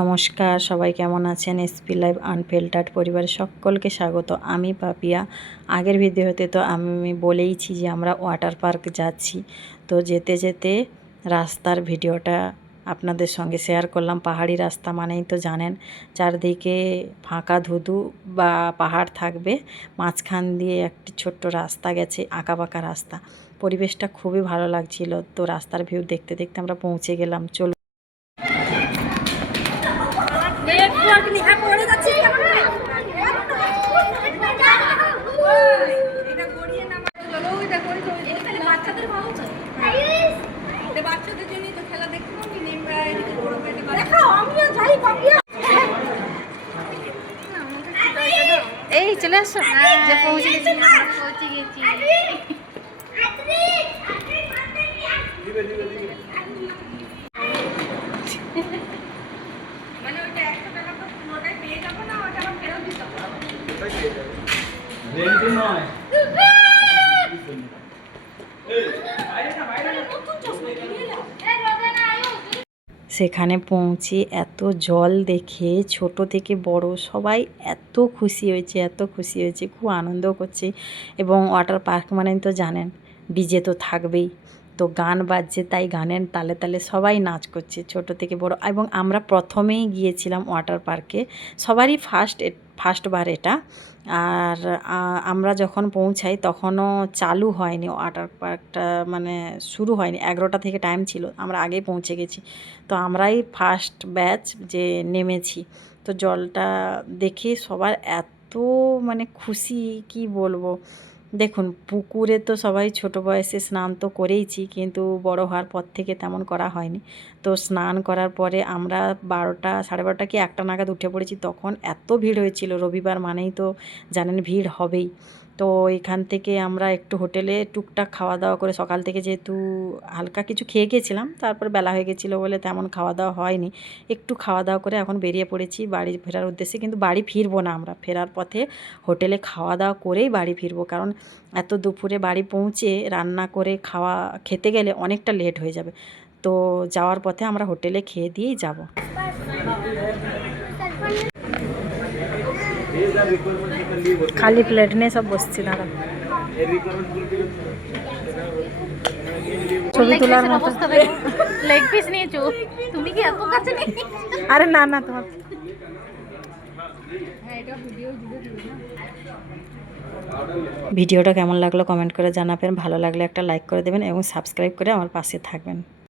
নমস্কার, সবাই কেমন আছেন? এসপি লাইভ আনফিল্টার্ড পরিবারের সকলকে স্বাগত। আমি পাপিয়া। আগের ভিডিওতে তো আমি বলেইছি যে আমরা ওয়াটার পার্ক যাচ্ছি। তো যেতে যেতে রাস্তার ভিডিওটা আপনাদের সঙ্গে শেয়ার করলাম। পাহাড়ি রাস্তা মানেই তো জানেন, চারদিকে ফাঁকা ধুধু বা পাহাড় থাকবে, মাঝখান দিয়ে একটি ছোট্ট রাস্তা গেছে, আঁকাবাঁকা রাস্তা। পরিবেশটা খুবই ভালো লাগছিল। তো রাস্তার ভিউ দেখতে দেখতে আমরা পৌঁছে গেলাম। চলুন। এই চলে আসো, যে পৌঁছে গেছি, পৌঁছে গেছি। মানে ওইটা 100 টাকা তো পুরোটাই পেয়ে যাবো না, ওটা আবার ফেরত দিতে হবে। রেন্ট নয়। সেখানে পৌঁছে এত জল দেখে ছোট থেকে বড় সবাই এত খুশি হয়েছে, এত খুশি হয়েছে, খুব আনন্দ করছে। এবং ওয়াটার পার্ক মানে তো জানেন, ডিজে তো থাকবেই। তো গান বাজছে, তাই গানের তালে তালে সবাই নাচ করছে, ছোট থেকে বড়। এবং আমরা প্রথমেই গিয়েছিলাম ওয়াটার পার্কে, সবারই ফার্স্টবার এটা। আর আমরা যখন পৌঁছাই তখনও চালু হয়নি ওয়াটার পার্কটা, মানে শুরু হয়নি। 11টা থেকে টাইম ছিল, আমরা আগেই পৌঁছে গেছি। তো আমরাই ফার্স্ট ব্যাচ যে নেমেছি। তো জলটা দেখে সবার এত মানে খুশি, কি বলবো। দেখুন, পুকুরে তো সবাই ছোট বয়সে স্নান তো করেইছি, কিন্তু বড় হওয়ার পর থেকে তেমন করা হয়নি। তো স্নান করার পরে আমরা 12টা, 12:30 কি 1টা নাগাদ উঠে পড়েছি। তখন এত ভিড় হয়েছিল, রবিবার মানেই তো জানেন ভিড় হবেই। তো এখান থেকে আমরা একটু হোটেলে টুকটাক খাওয়া দাওয়া করে, সকাল থেকে যেহেতু হালকা কিছু খেয়ে গেছিলাম, তারপর বেলা হয়ে গেছিলো বলে তেমন খাওয়া দাওয়া হয়নি। একটু খাওয়া দাওয়া করে এখন বেরিয়ে পড়েছি বাড়ি ফেরার উদ্দেশ্যে। কিন্তু বাড়ি ফিরবো না, আমরা ফেরার পথে হোটেলে খাওয়া দাওয়া করেই বাড়ি ফিরবো। কারণ এত দুপুরে বাড়ি পৌঁছে রান্না করে খেতে গেলে অনেকটা লেট হয়ে যাবে। তো যাওয়ার পথে আমরা হোটেলে খেয়ে দিয়েই যাব। খালি প্লেট নিয়ে সব বসছি, দাঁড়া। ছবি তোলার মতো লেগ পিস নিয়েছো তুমি? কি এত কাছে নেই? আরে না না, তোমার ভিডিওটা কেমন লাগলো কমেন্ট করে জানাবেন। ভালো লাগলে একটা লাইক করে দেবেন এবং সাবস্ক্রাইব করে আমার পাশে থাকবেন।